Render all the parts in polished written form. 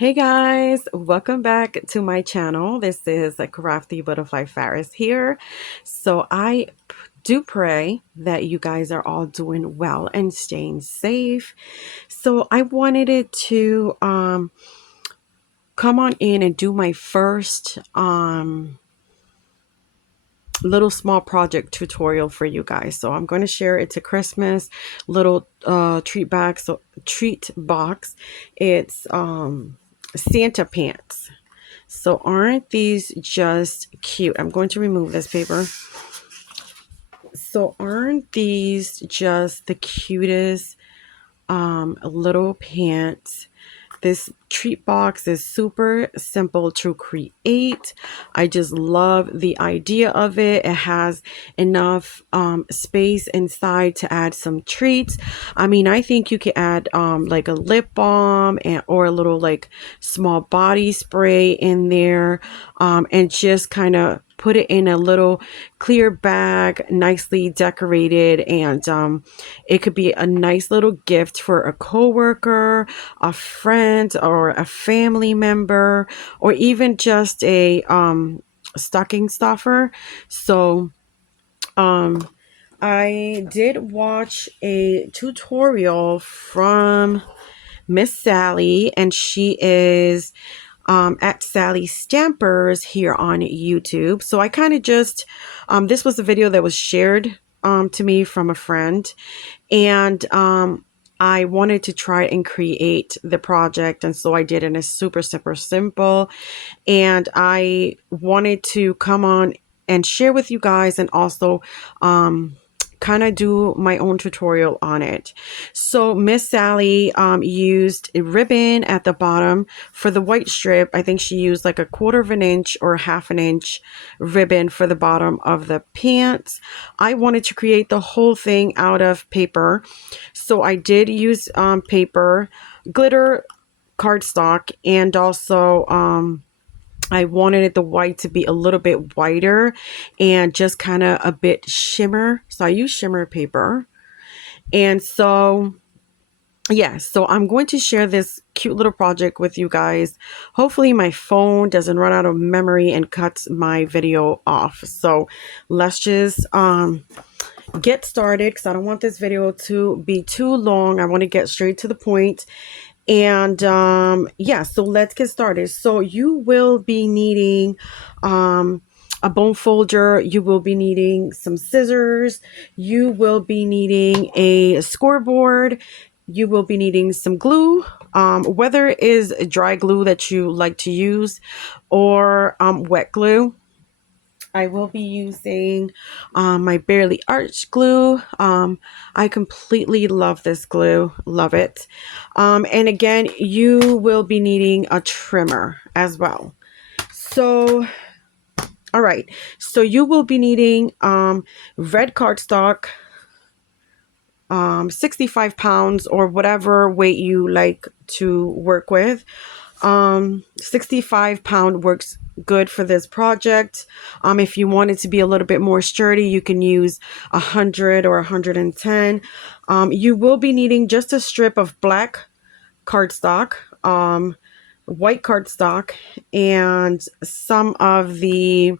Hey guys, welcome back to my channel. This is a Crafty Butterfly Faris here. So do pray that you guys are all doing well and staying safe. So I wanted it to come on in and do my first little small project tutorial for you guys. So I'm going to share it's a Christmas little treat box. It's Santa pants. So aren't these just cute? I'm going to remove this paper. So aren't these just the cutest little pants? This treat box is super simple to create. I just love the idea of it. It has enough space inside to add some treats. I mean, I think you could add like a lip balm or a little like small body spray in there, and just kind of put it in a little clear bag, nicely decorated, and it could be a nice little gift for a coworker, a friend, or a family member, or even just a stocking stuffer. So I did watch a tutorial from Miss Sally, and she is at Sally Stampers here on YouTube. So I kind of just, this was a video that was shared to me from a friend, and I wanted to try and create the project, and so I did, and it's super simple, and I wanted to come on and share with you guys, and also kind of do my own tutorial on it. So Miss Sally used a ribbon at the bottom for the white strip. I think she used like a 1/4 of an inch or 1/2 an inch ribbon for the bottom of the pants. I wanted to create the whole thing out of paper, so I did use paper, glitter, cardstock, and also I wanted the white to be a little bit whiter and just kind of a bit shimmer. So I use shimmer paper. And so, yeah, so I'm going to share this cute little project with you guys. Hopefully my phone doesn't run out of memory and cuts my video off. So let's just get started, because I don't want this video to be too long. I want to get straight to the point. And yeah, so let's get started. So you will be needing a bone folder, you will be needing some scissors, you will be needing a scoreboard, you will be needing some glue, whether it is dry glue that you like to use or wet glue. I will be using my Barely Arch glue. I completely love this glue. Love it. And again, you will be needing a trimmer as well. So, all right. So you will be needing red cardstock, 65 pounds or whatever weight you like to work with. 65-pound works good for this project. If you want it to be a little bit more sturdy, you can use 100 or 110. You will be needing just a strip of black cardstock, white cardstock, and some of the,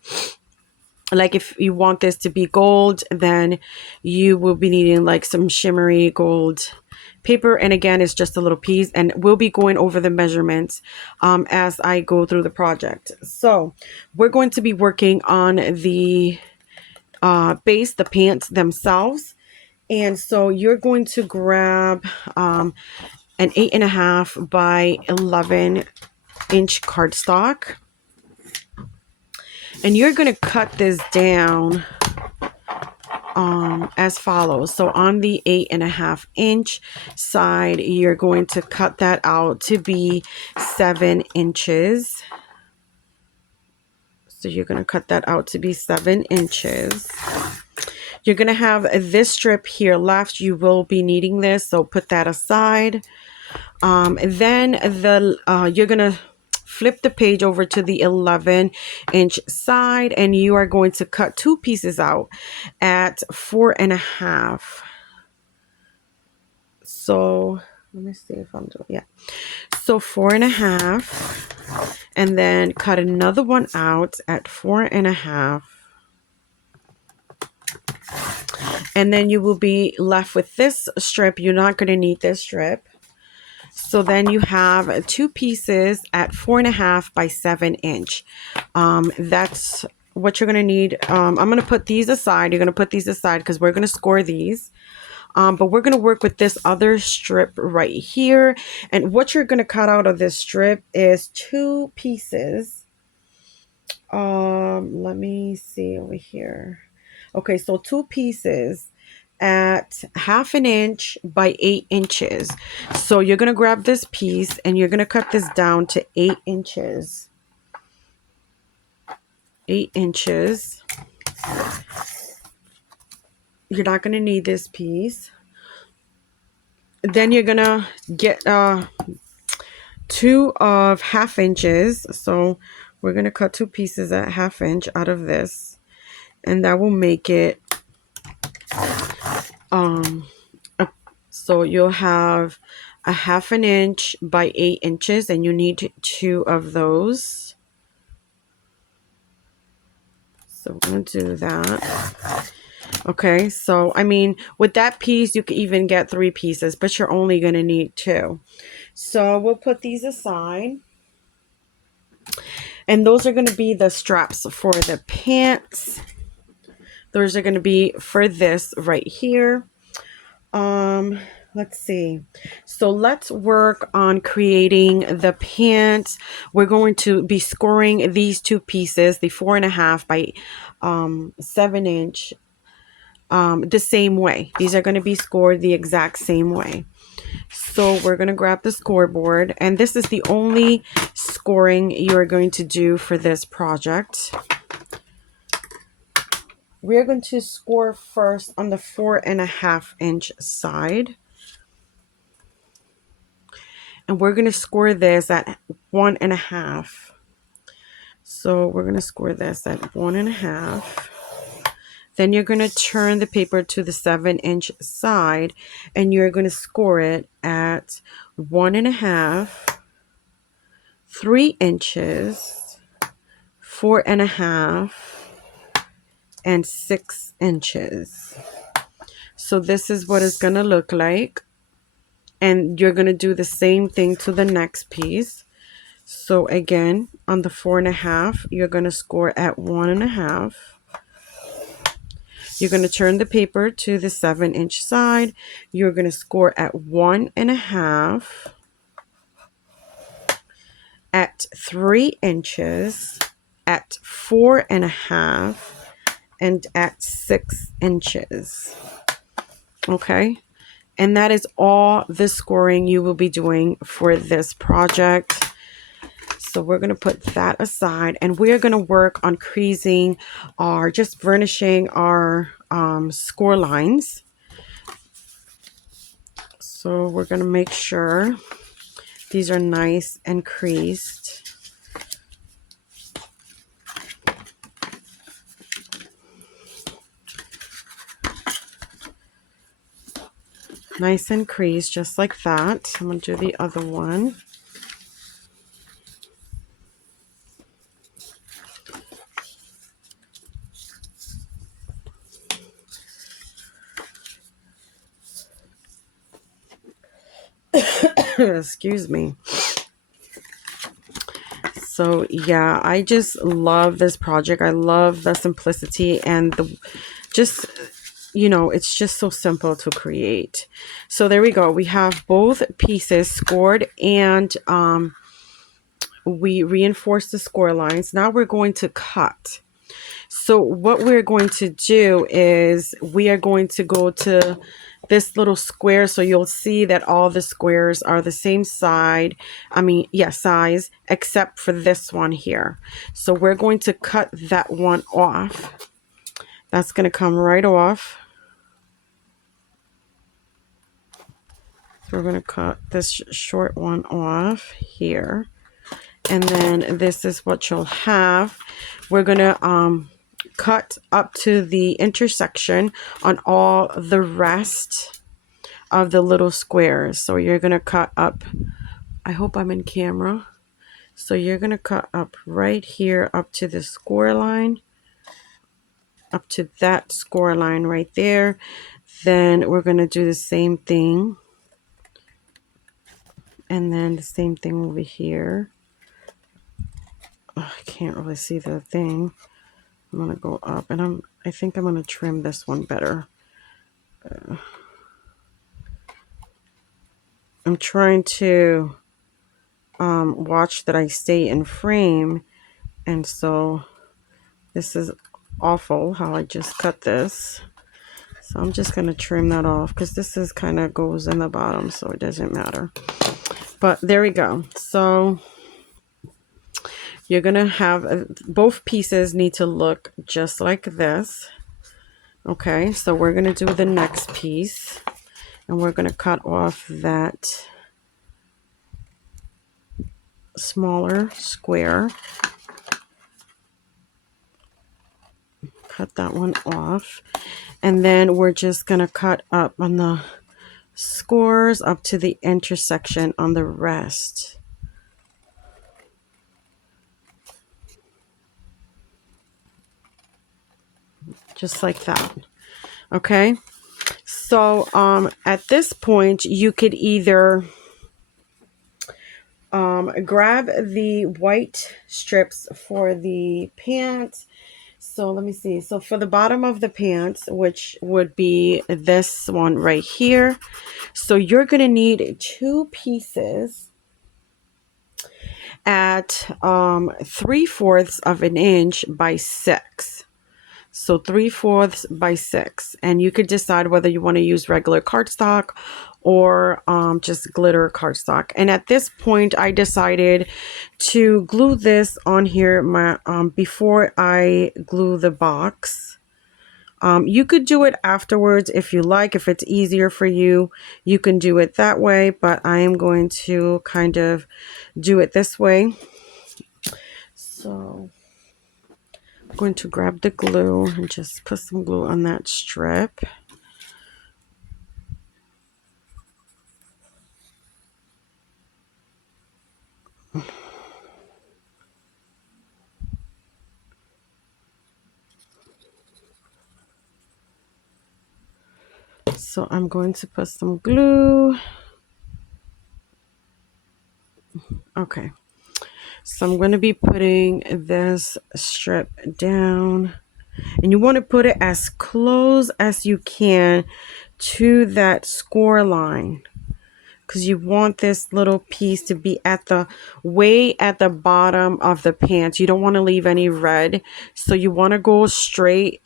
like if you want this to be gold, then you will be needing like some shimmery gold paper. And again, it's just a little piece, and we'll be going over the measurements as I go through the project. So we're going to be working on the base, the pants themselves. And so you're going to grab an 8.5 by 11 inch cardstock, and you're going to cut this down as follows. So on the 8.5 inch side, you're going to cut that out to be 7 inches. So you're going to cut that out to be 7 inches. You're going to have this strip here left. You will be needing this, so put that aside. Then you're going to flip the page over to the 11-inch side, and you are going to cut 2 pieces out at 4.5. So Let me see if I'm doing, yeah. So 4.5, and then cut another one out at 4.5. And then you will be left with this strip. You're not going to need this strip. So then you have two pieces at 4.5 by 7 inch. That's what you're going to need. I'm going to put these aside. You're going to put these aside because we're going to score these. But we're going to work with this other strip right here. And what you're going to cut out of this strip is two pieces. Let me see over here. Okay, so two pieces at 1/2 inch by 8 inches. So you're going to grab this piece and you're going to cut this down to 8 inches. 8 inches. You're not going to need this piece. Then you're going to get two of 1/2 inches. So we're going to cut two pieces at 1/2 inch out of this. And that will make it so you'll have a 1/2 inch by 8 inches, and you need two of those. So we're going to do that. Okay, so I mean, with that piece, you could even get 3 pieces, but you're only going to need 2. So we'll put these aside. And those are going to be the straps for the pants. Those are going to be for this right here. Let's see. So let's work on creating the pants. We're going to be scoring these two pieces, the 4.5 by 7 inch, the same way. These are going to be scored the exact same way. So we're going to grab the scoreboard, and this is the only scoring you're going to do for this project. We're going to score first on the 4.5 inch side. And we're going to score this at 1.5. So we're going to score this at 1.5. Then you're going to turn the paper to the 7 inch side, and you're going to score it at 1.5, 3 inches, 4.5, and 6 inches. So this is what it's going to look like. And you're going to do the same thing to the next piece. So again, on the 4.5, you're going to score at 1.5. You're going to turn the paper to the 7 inch side. You're going to score at 1.5, at 3 inches, at 4.5, and at 6 inches. Okay. And that is all the scoring you will be doing for this project. So we're going to put that aside, and we're going to work on creasing or just vernishing our score lines. So we're going to make sure these are nice and creased. Nice and creased, just like that. I'm going to do the other one. Excuse me. So yeah, I just love this project. I love the simplicity and the just, you know, it's just so simple to create. So there we go. We have both pieces scored, and we reinforce the score lines. Now we're going to cut. So what we're going to do is we are going to go to this little square. So you'll see that all the squares are the same size, except for this one here. So we're going to cut that one off. That's going to come right off. So we're going to cut this short one off here. And then this is what you'll have. We're going to cut up to the intersection on all the rest of the little squares. So you're going to cut up, I hope I'm in camera. So you're going to cut up right here up to the score line, up to that score line right there. Then we're going to do the same thing. And then the same thing over here. Oh, I can't really see the thing. I'm going to go up, and I think I'm going to trim this one better. I'm trying to watch that I stay in frame, and so this is awful how I just cut this. So I'm just going to trim that off because this is kind of goes in the bottom, so it doesn't matter. But there we go. So you're going to have both pieces need to look just like this. Okay, so we're going to do the next piece, and we're going to cut off that smaller square. Cut that one off, and then we're just going to cut up on the scores up to the intersection on the rest. Just like that. Okay, so at this point you could either grab the white strips for the pants. So let me see. So for the bottom of the pants, which would be this one right here, so you're going to need 2 pieces at 3/4 of an inch by 6. So 3/4 by 6. And you could decide whether you want to use regular cardstock or just glitter cardstock. And at this point, I decided to glue this on here before I glue the box. You could do it afterwards if you like. If it's easier for you, you can do it that way. But I am going to kind of do it this way. So I'm going to grab the glue and just put some glue on that strip. So I'm going to put some glue. Okay. So I'm going to be putting this strip down. And you want to put it as close as you can to that score line, because you want this little piece to be way at the bottom of the pants. You don't want to leave any red, so you want to go straight.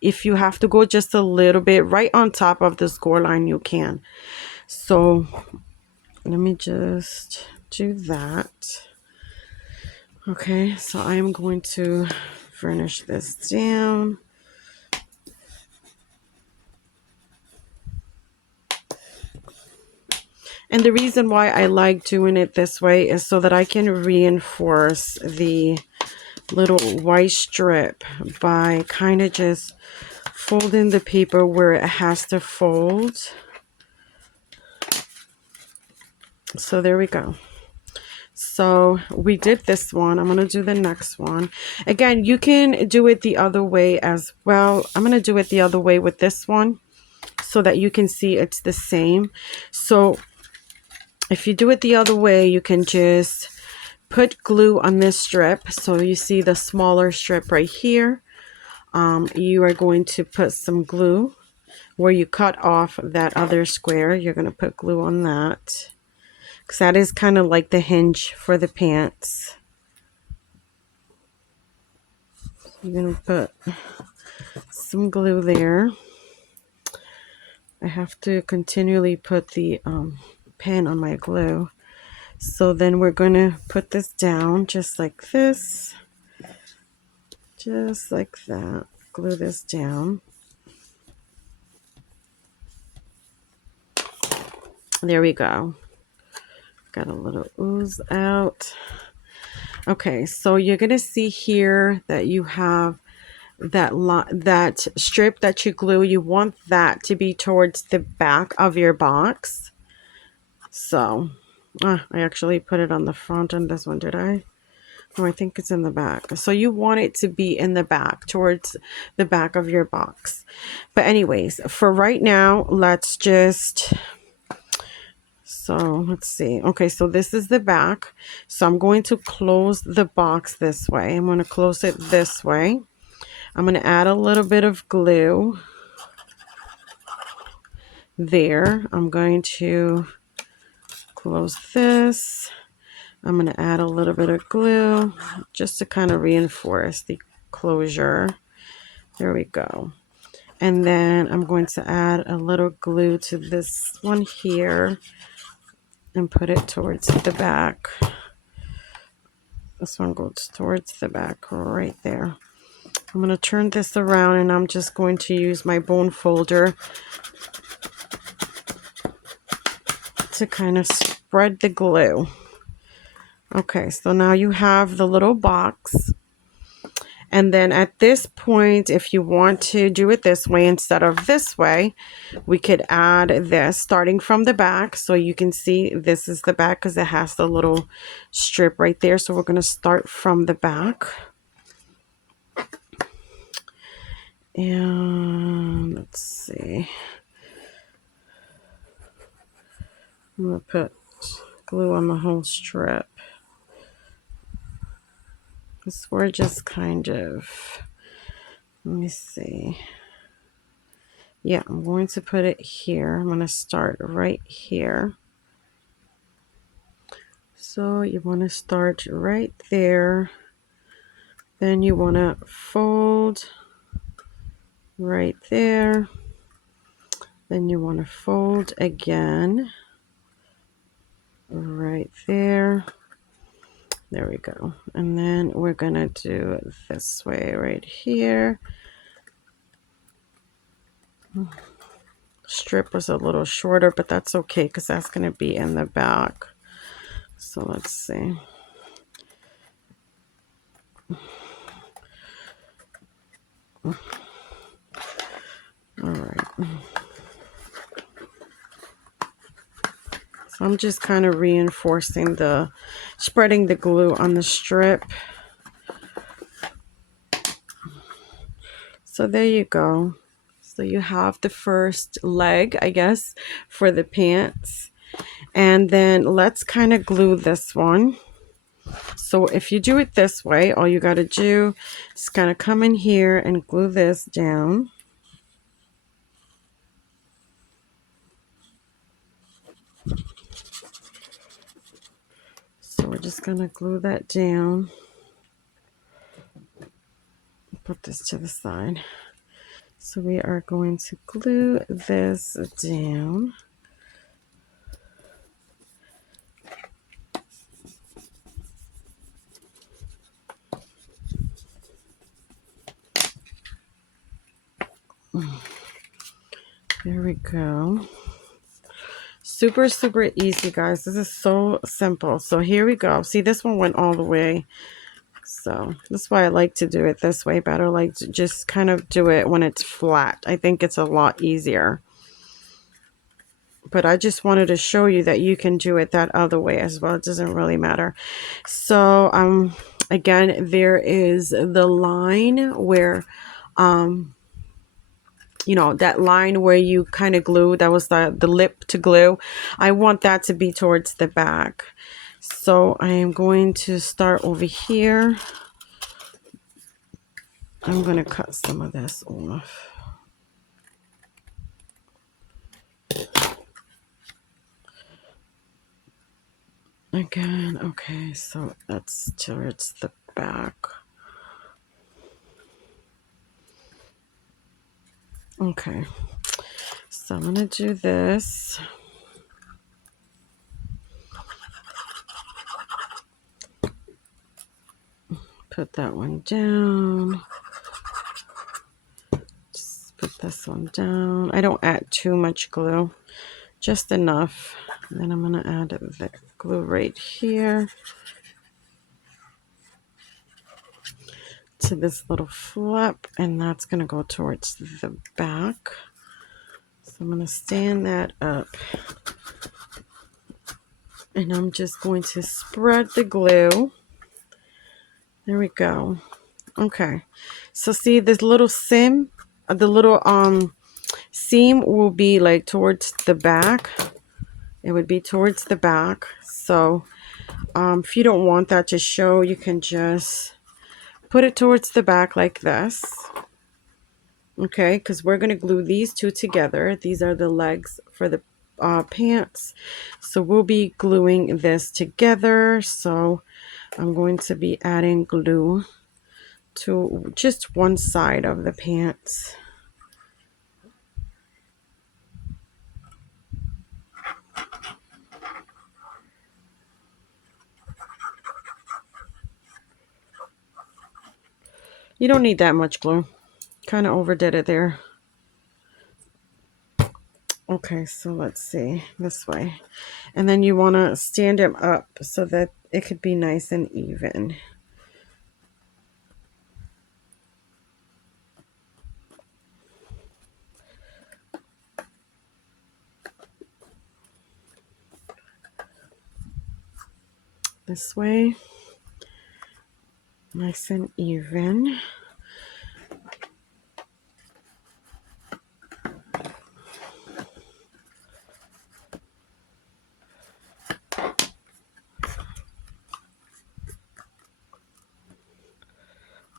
If you have to go just a little bit right on top of the score line, you can. So let me just do that. Okay, so I am going to furnish this down. And the reason why I like doing it this way is so that I can reinforce the little white strip by kind of just folding the paper where it has to fold. So there we go. So we did this one. I'm going to do the next one. Again, you can do it the other way as well. I'm going to do it the other way with this one so that you can see it's the same. So if you do it the other way, you can just put glue on this strip. So you see the smaller strip right here. You are going to put some glue where you cut off that other square. You're going to put glue on that, because that is kind of like the hinge for the pants. You're going to put some glue there. I have to continually put the pen on my glue. So then we're going to put this down just like this. Just like that. Glue this down. There we go. Got a little ooze out. Okay, so you're going to see here that you have that strip that you glue, you want that to be towards the back of your box. So I actually put it on the front on this one, did I? Oh, I think it's in the back. So you want it to be in the back, towards the back of your box. But anyways, for right now, let's just, so let's see. Okay, so this is the back. So I'm going to close the box this way. I'm going to close it this way. I'm going to add a little bit of glue there. I'm going to close this. I'm going to add a little bit of glue just to kind of reinforce the closure. There we go. And then I'm going to add a little glue to this one here and put it towards the back. This one goes towards the back right there. I'm going to turn this around and I'm just going to use my bone folder to kind of spread the glue. Okay, so now you have the little box. And then at this point, if you want to do it this way instead of this way, we could add this starting from the back. So you can see this is the back because it has the little strip right there. So we're going to start from the back. And let's see. I'm going to put glue on the whole strip. Because we're just kind of, let me see. Yeah, I'm going to put it here. I'm going to start right here. So you want to start right there. Then you want to fold right there. Then you want to fold again right there. There we go. And then we're going to do it this way right here. Strip was a little shorter, but that's okay because that's going to be in the back. So let's see. All right. So I'm just kind of reinforcing spreading the glue on the strip. So there you go. So you have the first leg, I guess, for the pants. And then let's kind of glue this one. So if you do it this way, all you got to do is kind of come in here and glue this down. So we're just going to glue that down. Put this to the side. So we are going to glue this down. There we go. Super, super easy, guys. This is so simple. So here we go. See, this one went all the way. So that's why I like to do it this way better. Like to just kind of do it when it's flat. I think it's a lot easier. But I just wanted to show you that you can do it that other way as well. It doesn't really matter. So again, there is the line where you know, that line where you kind of glue, that was the lip to glue. I want that to be towards the back. So I am going to start over here. I'm going to cut some of this off. Again, okay, so that's towards the back. Okay, so I'm going to do this. Put that one down. Just put this one down. I don't add too much glue, just enough. And then I'm going to add the glue right here to this little flap, and that's going to go towards the back. So I'm going to stand that up, and I'm just going to spread the glue. There we go. Okay, so see this little seam, the little seam will be like towards the back. It would be towards the back. So if you don't want that to show, you can just put it towards the back like this. Okay, because we're going to glue these two together. These are the legs for the pants. So we'll be gluing this together. So I'm going to be adding glue to just one side of the pants. You don't need that much glue. Kind of overdid it there. Okay, so let's see, this way. And then you want to stand them up so that it could be nice and even. This way. Nice and even.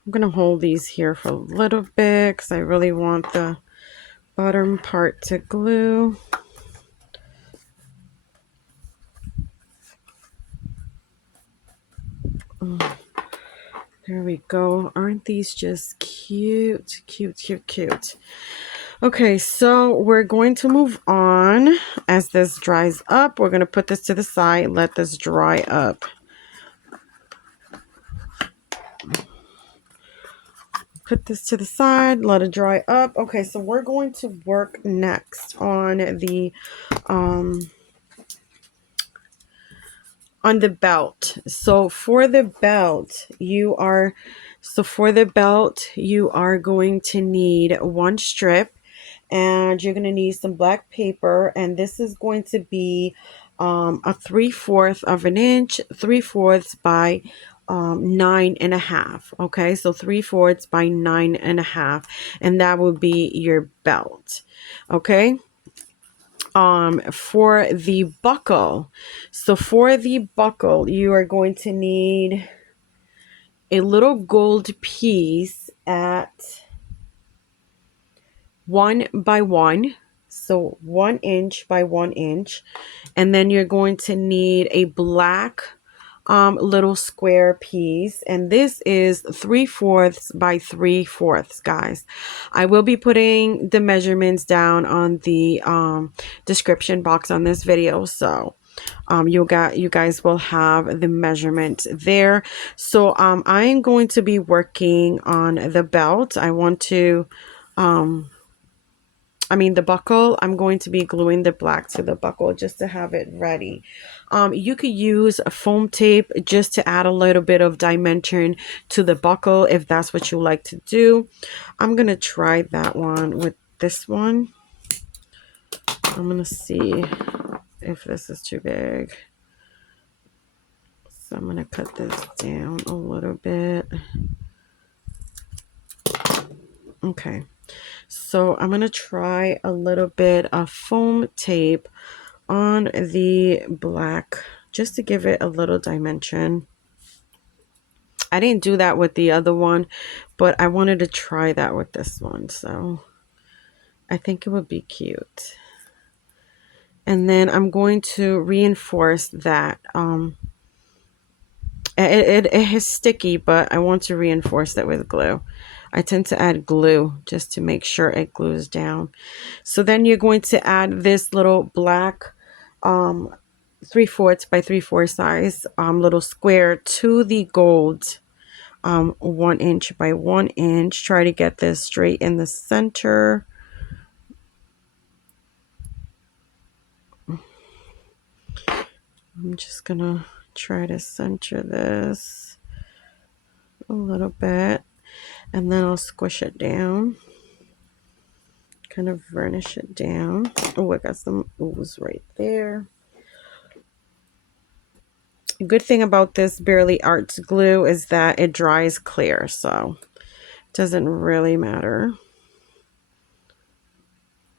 I'm going to hold these here for a little bit because I really want the bottom part to glue. There we go. Aren't these just cute? Cute, cute, cute. Okay, so we're going to move on. As this dries up, we're going to put this to the side, let this dry up. Put this to the side, let it dry up. Okay, so we're going to work next on the belt. So for the belt, you are going to need one strip, and you're going to need some black paper, and this is going to be a 3/4 of an inch, 3/4 by 9.5. Okay, so 3/4 by 9.5, and that will be your belt. Okay. For the buckle, so for the buckle, you are going to need a little gold piece at 1 by 1, so 1 inch by 1 inch, and then you're going to need a black little square piece, and this is 3/4 by 3/4, guys. I will be putting the measurements down on the description box on this video, so you guys will have the measurement there. So I am going to be working on the belt. The buckle. I'm going to be gluing the black to the buckle just to have it ready. You could use a foam tape just to add a little bit of dimension to the buckle if that's what you like to do. I'm going to try that one with this one. I'm going to see if this is too big. So I'm going to cut this down a little bit. Okay. So I'm going to try a little bit of foam tape on the black just to give it a little dimension. I didn't do that with the other one, but I wanted to try that with this one. So I think it would be cute. And then I'm going to reinforce that. It is sticky, but I want to reinforce that with glue. I tend to add glue just to make sure it glues down. So then you're going to add this little black 3/4 by 3/4 size little square to the gold 1 inch by 1 inch. Try to get this straight in the center. I'm just gonna try to center this a little bit. And then I'll squish it down, kind of varnish it down. Oh, I got some ooze right there. A good thing about this Barely Arts glue is that it dries clear, so it doesn't really matter.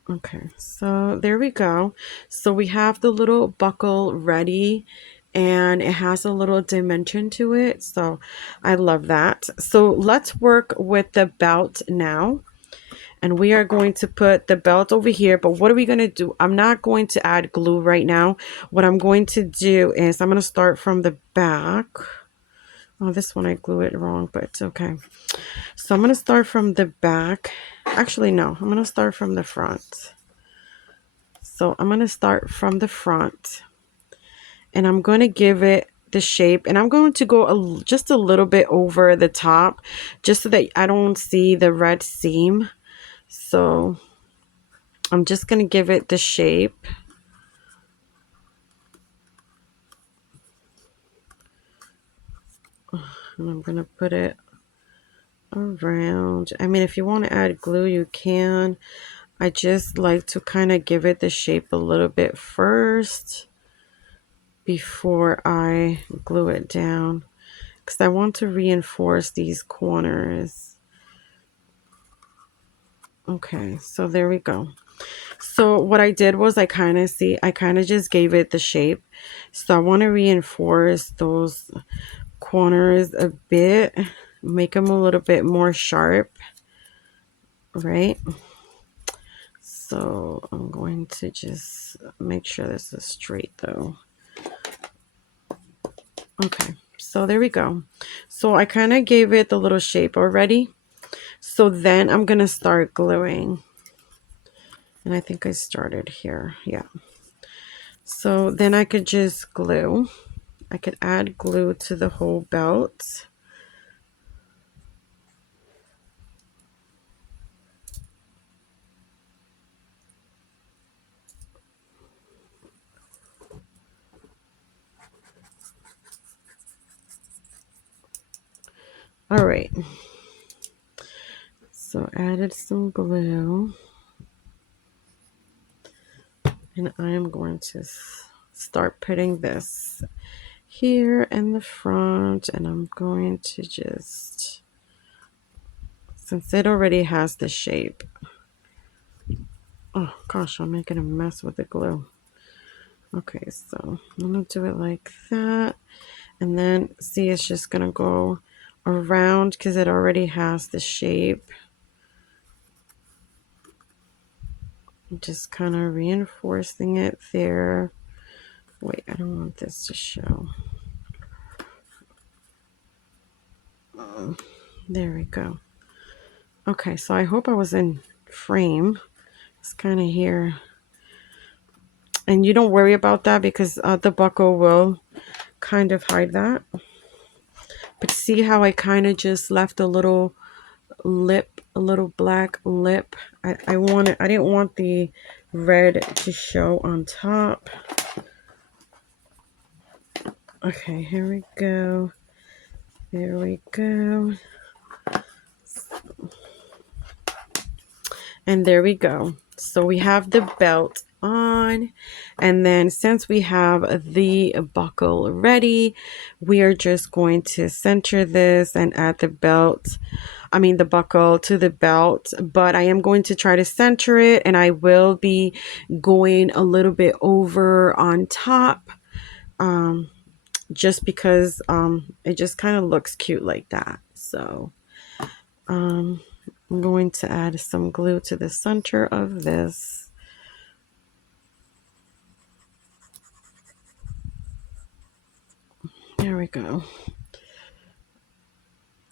Okay, so there we go. So we have the little buckle ready, and it has a little dimension to it, so I love that. So let's work with the belt now, and we are going to put the belt over here. But what are we going to do? I'm not going to add glue right now. What I'm going to do is I'm going to start from the back. Oh, this one I glue it wrong, but it's okay. So I'm going to start from the back. Actually, no, I'm going to start from the front. So I'm going to start from the front, and I'm going to give it the shape, and I'm going to go just a little bit over the top just so that I don't see the red seam. So I'm just going to give it the shape. And I'm going to put it around. I mean, if you want to add glue, you can. I just like to kind of give it the shape a little bit first before I glue it down, because I want to reinforce these corners. Okay, so there we go. So what I did was I kind of just gave it the shape. So I want to reinforce those corners a bit, make them a little bit more sharp, right? So I'm going to just make sure this is straight though. Okay, so there we go. So I kind of gave it the little shape already. So then I'm going to start gluing. And I think I started here. Yeah. So then I could just glue. I could add glue to the whole belt. All right. So added some glue. And I am going to start putting this here in the front. And I'm going to just, since it already has the shape. Oh gosh, I'm making a mess with the glue. Okay, so I'm going to do it like that. And then see, it's just going to go around because it already has the shape. Just kind of reinforcing it there. Wait, I don't want this to show. There we go. Okay, so I hope I was in frame. It's kind of here. And you don't worry about that because the buckle will kind of hide that. But see how I kind of just left a little lip, a little black lip. I didn't want the red to show on top. Okay, here we go. There we go. And there we go. So we have the belt on, and then since we have the buckle ready, we are just going to center this and add the buckle to the belt. But I am going to try to center it, and I will be going a little bit over on top, just because it just kind of looks cute like that. So I'm going to add some glue to the center of this. There we go.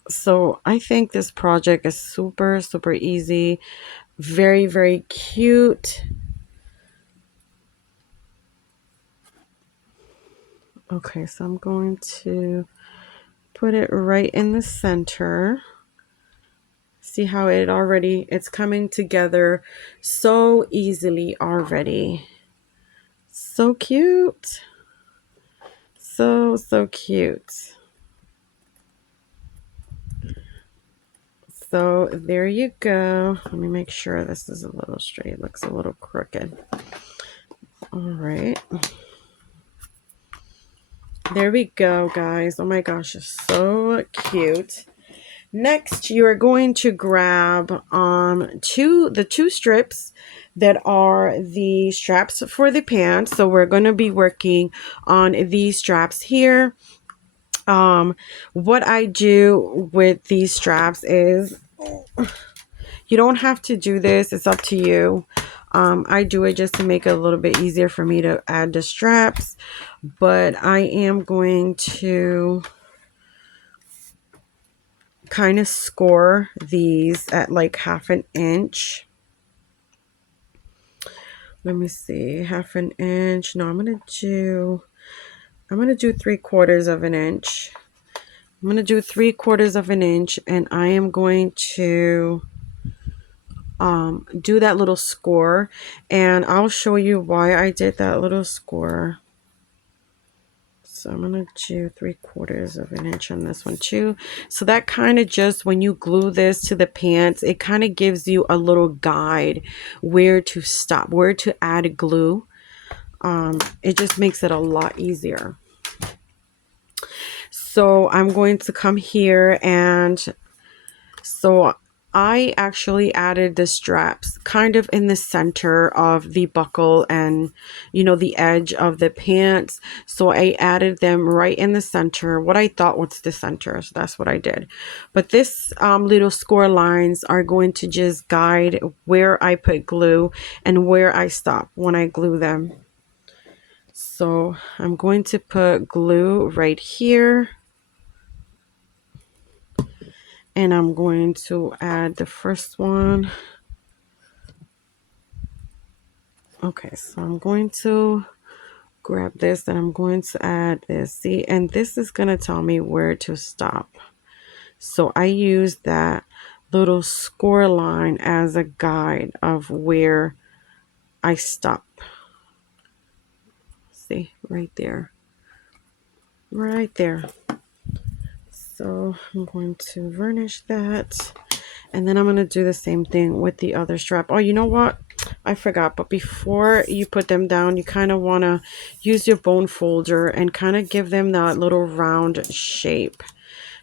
So I think this project is super, super easy. Very, very cute. Okay, so I'm going to put it right in the center. See how it's coming together so easily already. So cute. So, so cute. So there you go. Let me make sure this is a little straight. It looks a little crooked. All right. There we go, guys. Oh my gosh, it's so cute. Next, you are going to grab the two strips that are the straps for the pants. So we're going to be working on these straps here. What I do with these straps is, you don't have to do this. It's up to you. I do it just to make it a little bit easier for me to add the straps, but I am going to kind of score these at like 1/2 inch. Let me see, 1/2 inch. No, I'm gonna do 3/4 of an inch. I'm gonna do 3/4 of an inch, and I am going to do that little score, and I'll show you why I did that little score. So I'm going to do 3/4 of an inch on this one too. So that kind of just, when you glue this to the pants, it kind of gives you a little guide where to stop, where to add glue. It just makes it a lot easier. So I'm going to come here, and so I actually added the straps kind of in the center of the buckle and, you know, the edge of the pants. So I added them right in the center, what I thought was the center. So that's what I did. But this little score lines are going to just guide where I put glue and where I stop when I glue them. So I'm going to put glue right here. And I'm going to add the first one. Okay, so I'm going to grab this and I'm going to add this. See, and this is going to tell me where to stop. So I use that little score line as a guide of where I stop. See, right there. Right there. So I'm going to varnish that. And then I'm going to do the same thing with the other strap. Oh, you know what? I forgot. But before you put them down, you kind of want to use your bone folder and kind of give them that little round shape.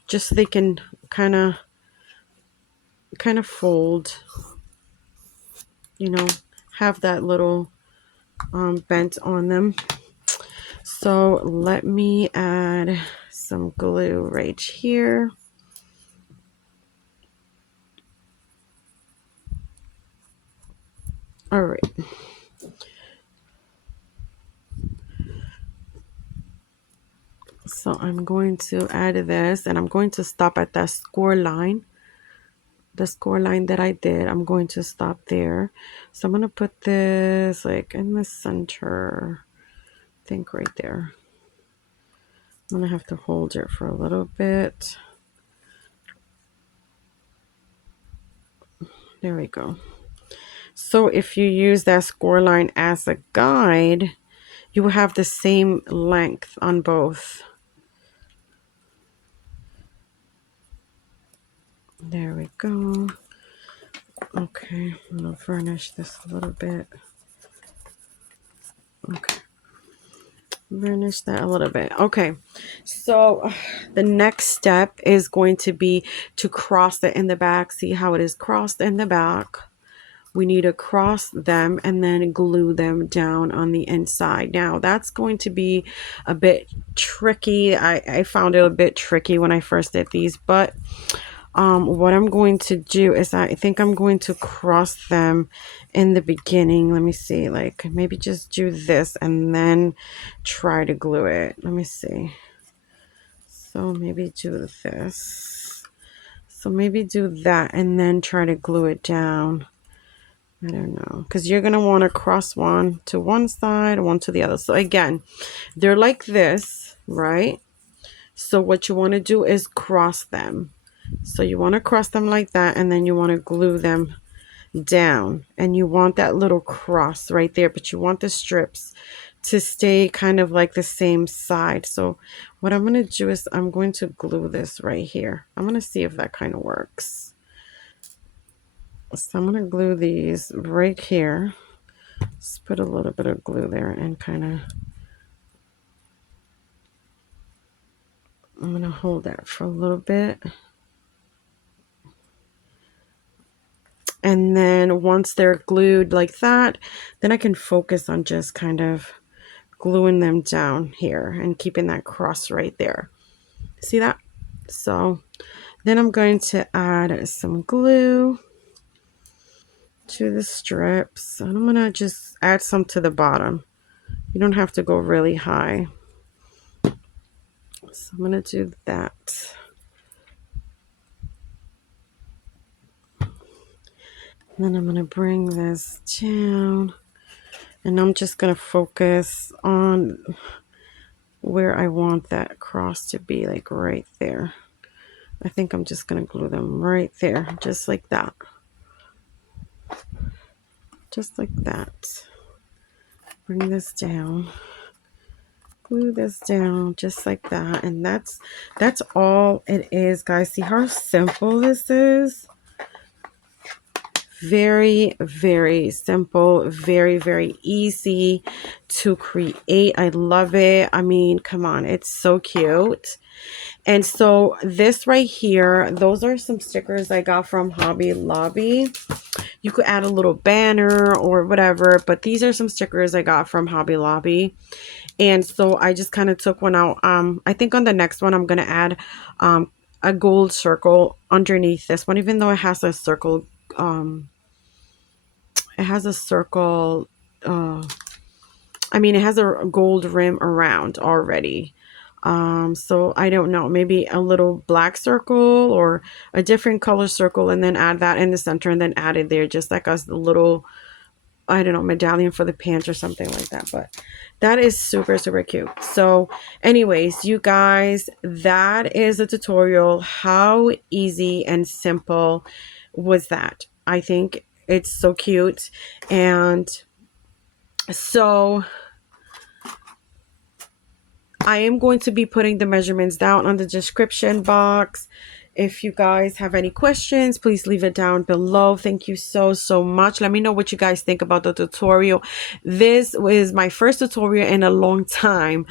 Just so they can kind of fold. You know, have that little bent on them. So let me add some glue right here. All right. So I'm going to add this, and I'm going to stop at that score line. The score line that I did, I'm going to stop there. So I'm going to put this like in the center, I think right there. I'm going to have to hold it for a little bit. There we go. So if you use that score line as a guide, you will have the same length on both. There we go. Okay, I'm going to varnish this a little bit. Okay. Varnish that a little bit. Okay, so the next step is going to be to cross it in the back. See how it is crossed in the back? We need to cross them and then glue them down on the inside. Now that's going to be a bit tricky. I found it a bit tricky when I first did these, but what I'm going to do is I think I'm going to cross them in the beginning. Let me see, like maybe just do this and then try to glue it. Let me see. So maybe do this. So maybe do that and then try to glue it down. I don't know, because you're going to want to cross one to one side, one to the other. So again, they're like this, right? So what you want to do is cross them. So you want to cross them like that, and then you want to glue them down, and you want that little cross right there, but you want the strips to stay kind of like the same side. So what I'm going to do is I'm going to glue this right here. I'm going to see if that kind of works. So I'm going to glue these right here. Just put a little bit of glue there and kind of, I'm going to hold that for a little bit. And then once they're glued like that, then I can focus on just kind of gluing them down here and keeping that cross right there. See that? So then I'm going to add some glue to the strips. And I'm going to just add some to the bottom. You don't have to go really high. So I'm going to do that. And then I'm going to bring this down. And I'm just going to focus on where I want that cross to be, like right there. I think I'm just going to glue them right there, just like that. Just like that. Bring this down. Glue this down just like that. And that's all it is, guys. See how simple this is? Very, very simple, very, very easy to create. I love it. I mean, come on, it's so cute. And so this right here, those are some stickers I got from Hobby Lobby. You could add a little banner or whatever, but these are some stickers I got from Hobby Lobby. And so I just kind of took one out. I think on the next one, I'm going to add a gold circle underneath this one, even though it has a circle, it has a circle, I mean, it has a gold rim around already. So I don't know, maybe a little black circle or a different color circle, and then add that in the center and then add it there, just like a little, I don't know, medallion for the pants or something like that. But that is super, super cute. So anyways, you guys, that is a tutorial. How easy and simple was that? I think it's so cute. And so I am going to be putting the measurements down on the description box. If you guys have any questions, please leave it down below. Thank you so, so much. Let me know what you guys think about the tutorial. This was my first tutorial in a long time.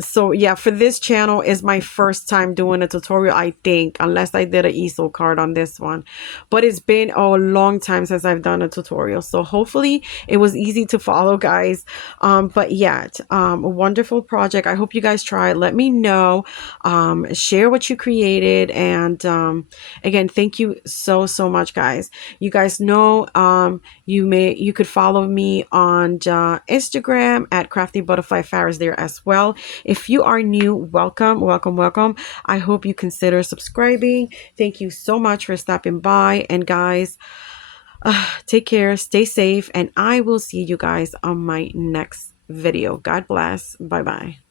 So yeah, for this channel is my first time doing a tutorial, I think, unless I did an easel card on this one. But it's been a long time since I've done a tutorial, so hopefully it was easy to follow, guys. But yeah, a wonderful project. I hope you guys try it. Let me know. Share what you created. And again, thank you so, so much, guys. You guys know you could follow me on Instagram at Crafty Butterfly Farris there as well. If you are new, welcome, welcome, welcome. I hope you consider subscribing. Thank you so much for stopping by. And guys, take care, stay safe, and I will see you guys on my next video. God bless. Bye-bye.